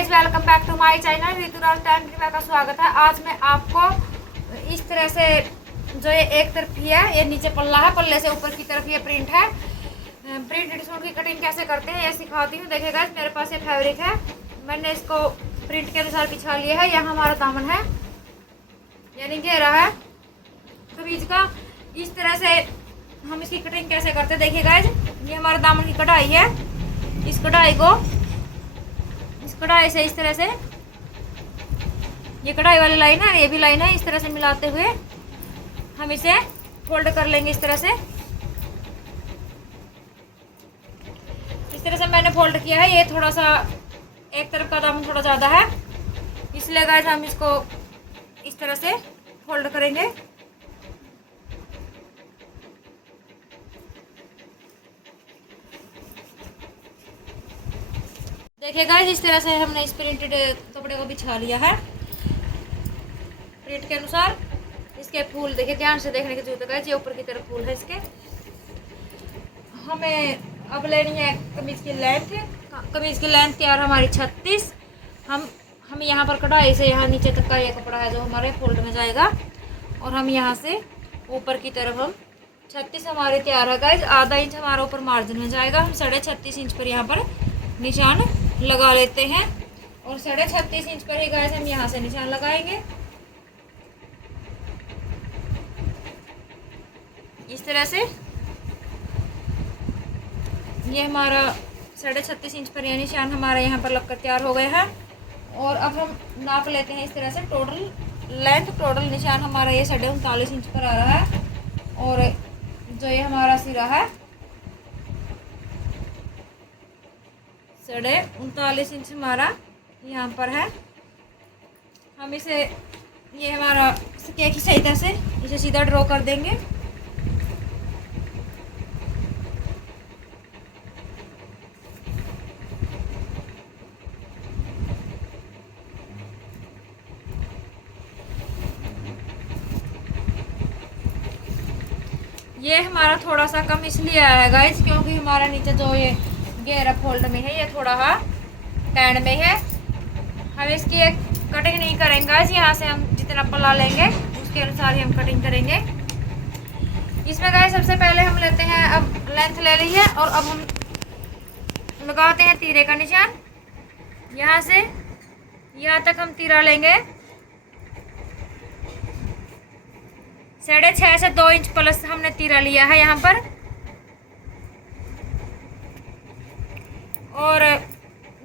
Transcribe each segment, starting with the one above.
Guys, welcome back to my channel Rituraj time का स्वागत है। आज मैं आपको इस तरह से जो ये एक तरफी है, ये नीचे पल्ला है, पल्ले से ऊपर की तरफ ये प्रिंट है। प्रिंटेड सूट की कटिंग कैसे करते हैं ये सिखाती हूँ। देखिए गाइज, मेरे पास ये फैब्रिक है, मैंने इसको प्रिंट के अनुसार बिछा लिया है। यहाँ हमारा दामन है, यानी घेरा है कमीज का। इस तरह से हम इसकी कटिंग कैसे करते हैं। देखिए गाइज, ये हमारा दामन की कढ़ाई है। इस कढ़ाई को कढ़ाई से इस तरह से, ये कढ़ाई वाली लाइन है, ये भी लाइन है, इस तरह से मिलाते हुए हम इसे फोल्ड कर लेंगे। इस तरह से मैंने फोल्ड किया है। ये थोड़ा सा एक तरफ का दामन थोड़ा ज़्यादा है, इसलिए गाइस हम इसको इस तरह से फोल्ड करेंगे। देखिए गाइस, इस तरह से हमने इस प्रिंटेड कपड़े को बिछा लिया है प्रिंट के अनुसार। इसके फूल देखिए, ध्यान से देखने की जरूरत है। ये ऊपर की तरफ फूल है इसके। हमें अब लेनी है कमीज की लेंथ। कमीज की लेंथ तैयार हमारी 36। हम यहाँ पर कढ़ाई से यहाँ नीचे तक का ये कपड़ा है जो हमारे फोल्ड में जाएगा, और हम यहाँ से ऊपर की तरफ हम 36 हमारे तैयार है गाइज। आधा इंच हमारा ऊपर मार्जिन में जाएगा। हम 36.5 इंच पर यहाँ पर निशान लगा लेते हैं, और 36.5 इंच पर ही गाइस हम यहाँ से निशान लगाएंगे। इस तरह से ये हमारा 36.5 इंच पर यह निशान हमारा यहाँ पर लगकर तैयार हो गया है। और अब हम नाप लेते हैं इस तरह से टोटल लेंथ। टोटल निशान हमारा ये 39.5 इंच पर आ रहा है, और जो ये हमारा सिरा है 39.5 इंच हमारा यहाँ पर है। हम इसे, ये हमारा स्केच की सहायता से इसे सीधा ड्रॉ कर देंगे। ये हमारा थोड़ा सा कम इसलिए आया है गाइस, क्योंकि हमारा नीचे जो ये घेरा फोल्ड में है, ये थोड़ा सा टैंड में है। हम इसकी एक कटिंग नहीं करेंगे गाइस। यहाँ से हम जितना पल्ला लेंगे उसके अनुसार ही हम कटिंग करेंगे। इसमें गाइस सबसे पहले हम लेते हैं, अब लेंथ ले ली है, और अब हम लगाते हैं तीरे का निशान। यहाँ से यहाँ तक हम तीरा लेंगे 6.5 से 2 इंच प्लस हमने तीरा लिया है यहाँ पर। और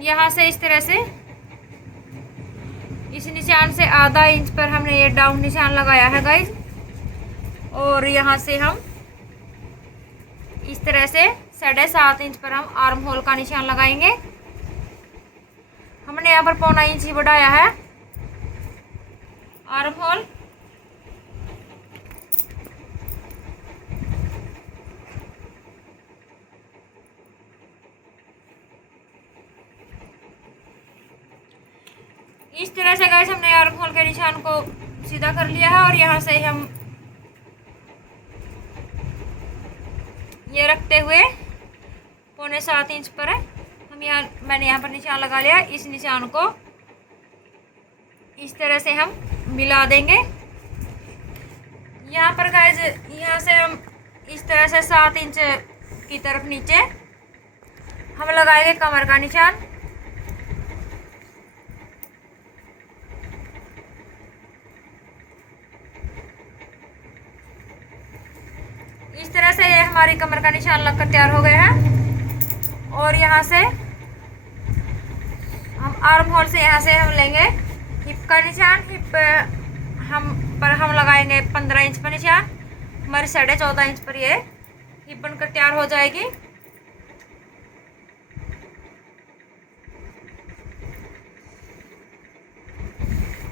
यहाँ से इस तरह से इस निशान से आधा इंच पर हमने ये डाउन निशान लगाया है गाइज। और यहाँ से हम इस तरह से 7.5 इंच पर हम आर्म होल का निशान लगाएंगे। हमने यहाँ पर 0.25 इंच ही बढ़ाया है आर्म होल। इस तरह से गाइस हमने आर्म होल के निशान को सीधा कर लिया है, और यहाँ से हम ये रखते हुए 0.25 इंच पर मैंने यहाँ पर निशान लगा लिया। इस निशान को इस तरह से हम मिला देंगे। यहाँ पर गाइस, यहाँ से हम इस तरह से 7 इंच की तरफ नीचे हम लगाएंगे कमर का निशान। इस तरह से ये हमारी कमर का निशान लगकर तैयार हो गया है। और यहाँ से हम आर्म होल से यहाँ से हम लेंगे हिप का निशान। हिप हम लगाएंगे 15 इंच पर निशान। हमारी 14.5 इंच पर ये हिप बनकर तैयार हो जाएगी।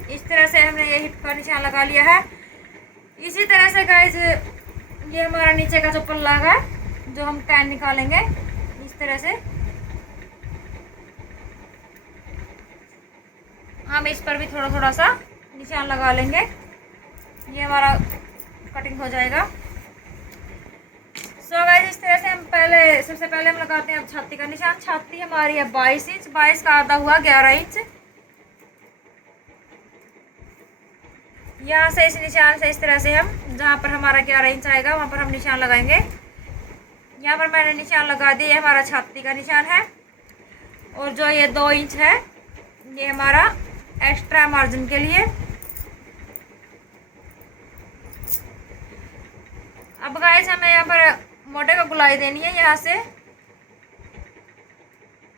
इस तरह से हमने ये हिप का निशान लगा लिया है। इसी तरह से गाइस, ये हमारा नीचे का जो पल्ला है जो हम टैन निकालेंगे, इस तरह से हम इस पर भी थोड़ा थोड़ा सा निशान लगा लेंगे। ये हमारा कटिंग हो जाएगा। सो सो गाइस इस तरह से हम सबसे पहले हम लगाते हैं अब छाती का निशान। छाती हमारी है 22 इंच, 22 का आधा हुआ 11 इंच। यहाँ से इस निशान से इस तरह से हम जहाँ पर हमारा 11 इंच आएगा वहाँ पर हम निशान लगाएंगे। यहाँ पर मैंने निशान लगा दिया, ये हमारा छाती का निशान है। और जो ये 2 इंच है ये हमारा एक्स्ट्रा मार्जिन के लिए। अब गाइस हमें यहाँ पर मोटे को गुलाई देनी है। यहाँ से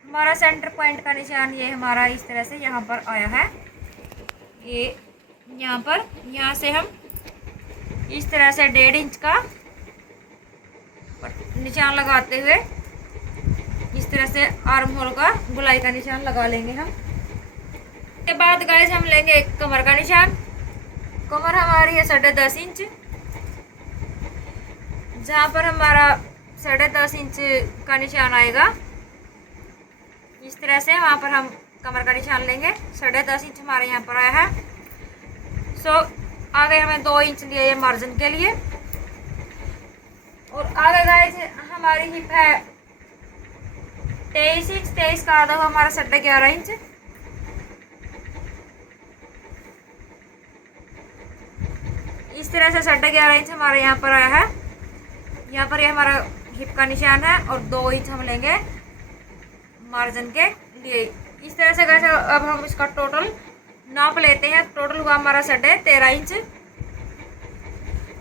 हमारा सेंटर पॉइंट का निशान ये हमारा इस तरह से यहाँ पर आया है। ये यहाँ पर यहाँ से हम इस तरह से 1.5 इंच का निशान लगाते हुए इस तरह से आर्म होल का गुलाई का निशान लगा लेंगे हम। के बाद गाइस हम लेंगे एक कमर का निशान। कमर हमारी है 10.5 इंच। जहाँ पर हमारा 10.5 इंच का निशान आएगा इस तरह से वहाँ पर हम कमर का निशान लेंगे। 10.5 इंच हमारे यहाँ पर आया है। सो आगे हमें 2 इंच लिए ये मार्जिन के लिए। और आगे गाइस हमारी हिप है 23 इंच। 23 का आधा हमारा 11.5 इंच। इस तरह से 11.5 इंच हमारे यहाँ पर आया है। यहाँ पर ये हमारा हिप का निशान है और 2 इंच हम लेंगे मार्जिन के लिए। इस तरह से गाइस अब हम इसका टोटल नाप लेते हैं। टोटल हुआ हमारा 13.5 इंच।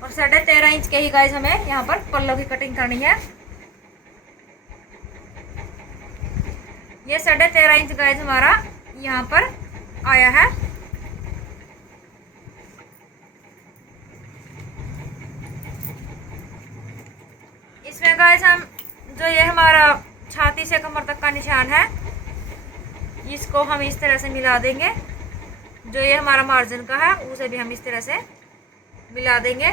और 13.5 इंच के ही गाइस हमें यहाँ पर पल्लों की कटिंग करनी है। ये 13.5 इंच गाइस हमारा यहाँ पर आया है। इसमें गाइस हम जो ये हमारा छाती से कमर तक का निशान है इसको हम इस तरह से मिला देंगे। जो ये हमारा मार्जिन का है उसे भी हम इस तरह से मिला देंगे।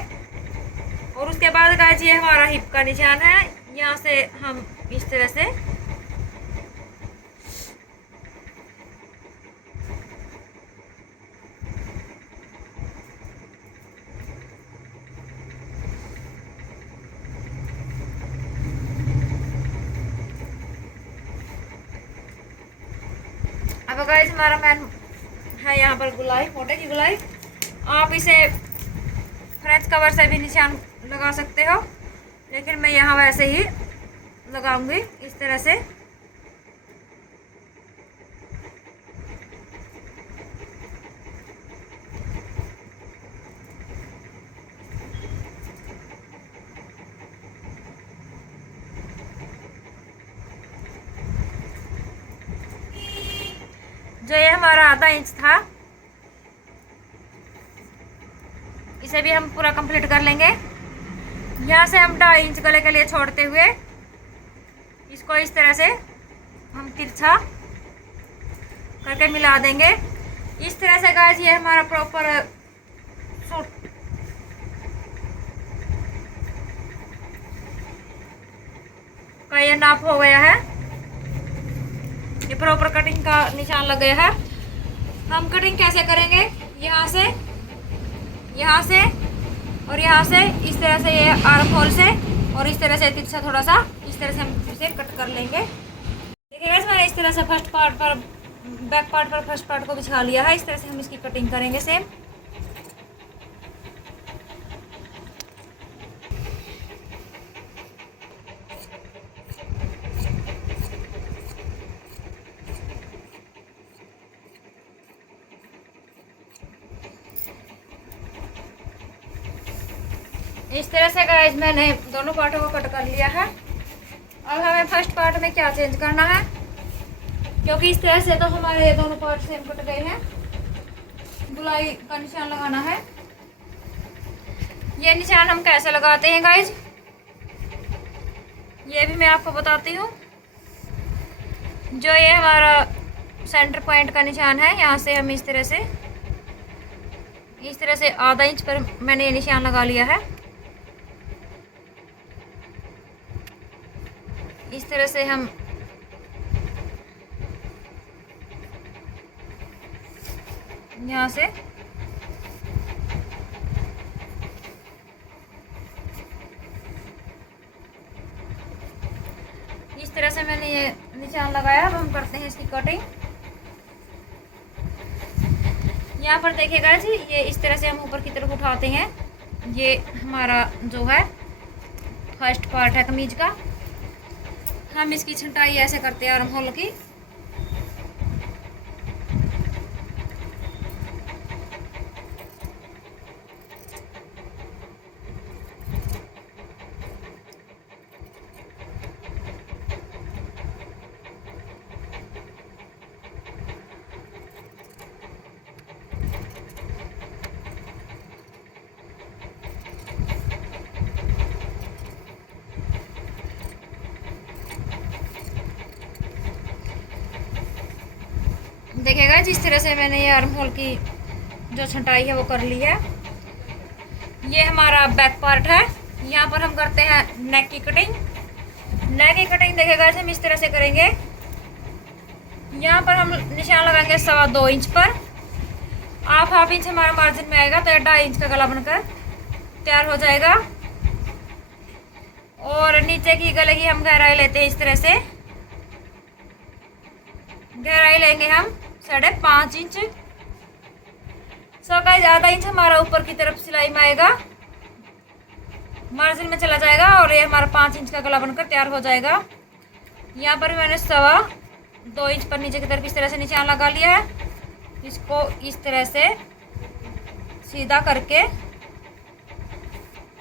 और उसके बाद गाइस ये हमारा हिप का निशान है। यहाँ से हम इस तरह से अब गाइस हमारा मैन है यहाँ पर गुलाई, मोटे की गुलाई। आप इसे फ्रेंच कवर से भी निशान लगा सकते हो, लेकिन मैं यहाँ वैसे ही लगाऊंगी इस तरह से। जो ये हमारा आधा इंच था इसे भी हम पूरा कंप्लीट कर लेंगे। यहाँ से हम 2.5 इंच गले के लिए छोड़ते हुए इसको इस तरह से हम तिरछा करके मिला देंगे। इस तरह से गाइस ये हमारा प्रॉपर सूट का ये नाप हो गया है। ये प्रॉपर कटिंग का निशान लग गया है। हम कटिंग कैसे करेंगे, यहाँ से और यहाँ से इस तरह से ये आर्म होल से और इस तरह से तिरछा थोड़ा सा इस तरह से हम इसे कट कर लेंगे। देखिए गाइस मैंने इस तरह से फर्स्ट पार्ट पर बैक पार्ट पर फर्स्ट पार्ट को बिछा लिया है। इस तरह से हम इसकी कटिंग करेंगे सेम। इस तरह से गाइस मैंने दोनों पार्टों को कट कर लिया है। अब हमें फर्स्ट पार्ट में क्या चेंज करना है, क्योंकि इस तरह से तो हमारे दोनों पार्ट सेम कट गए हैं। गुलाई का निशान लगाना है। ये निशान हम कैसे लगाते हैं गाइस ये भी मैं आपको बताती हूँ। जो ये हमारा सेंटर पॉइंट का निशान है यहाँ से हम इस तरह से आधा इंच पर मैंने ये निशान लगा लिया है। इस तरह से हम यहाँ से से मैंने ये निशान लगाया। अब हम करते हैं इसकी कटिंग। यहाँ पर देखिएगा जी, ये इस तरह से हम ऊपर की तरफ उठाते हैं। ये हमारा जो है फर्स्ट पार्ट है कमीज का। हम इसकी छंटाई ऐसे करते हैं आर्म होल की। देखिएगा जिस तरह से मैंने ये आर्म होल की जो छंटाई है वो कर ली है। ये हमारा बैक पार्ट है। यहाँ पर हम करते हैं नेक की कटिंग। नेक की कटिंग देखिएगा हम इस तरह से करेंगे। यहाँ पर हम निशान लगाएंगे 2.25 इंच पर। हाफ इंच हमारा मार्जिन में आएगा, तो 2.5 इंच का गला बनकर तैयार हो जाएगा। और नीचे की गले की हम गहराई लेते हैं इस तरह से। गहराई लेंगे हम 5.5 इंच। सो गाइस आधा इंच हमारा ऊपर की तरफ सिलाई में आएगा, मार्जिन में चला जाएगा और ये हमारा 5 इंच का गला बनकर तैयार हो जाएगा। यहाँ पर मैंने 2.25 इंच पर नीचे की तरफ इस तरह से निशान लगा लिया है। इसको इस तरह से सीधा करके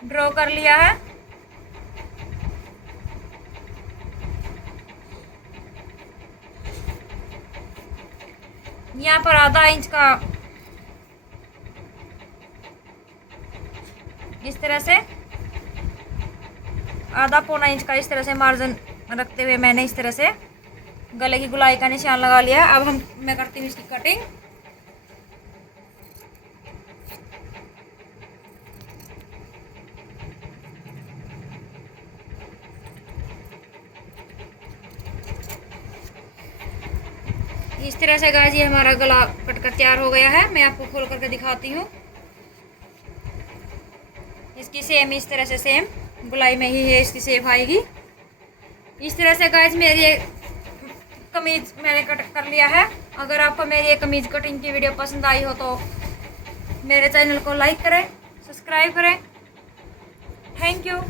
ड्रॉ कर लिया है। यहाँ पर आधा इंच का इस तरह से, आधा पौना इंच का इस तरह से मार्जिन रखते हुए मैंने इस तरह से गले की गुलाई का निशान लगा लिया है। अब मैं करती हूँ इसकी कटिंग। इस तरह से गाइस ये हमारा गला कटकर तैयार हो गया है। मैं आपको खोल करके दिखाती हूँ। इसकी सेम इस तरह से सेम गुलाई में ही है इसकी शेप आएगी। इस तरह से गाइस मेरी ये कमीज मैंने कट कर लिया है। अगर आपको मेरी ये कमीज कटिंग की वीडियो पसंद आई हो तो मेरे चैनल को लाइक करें, सब्सक्राइब करें। Thank you.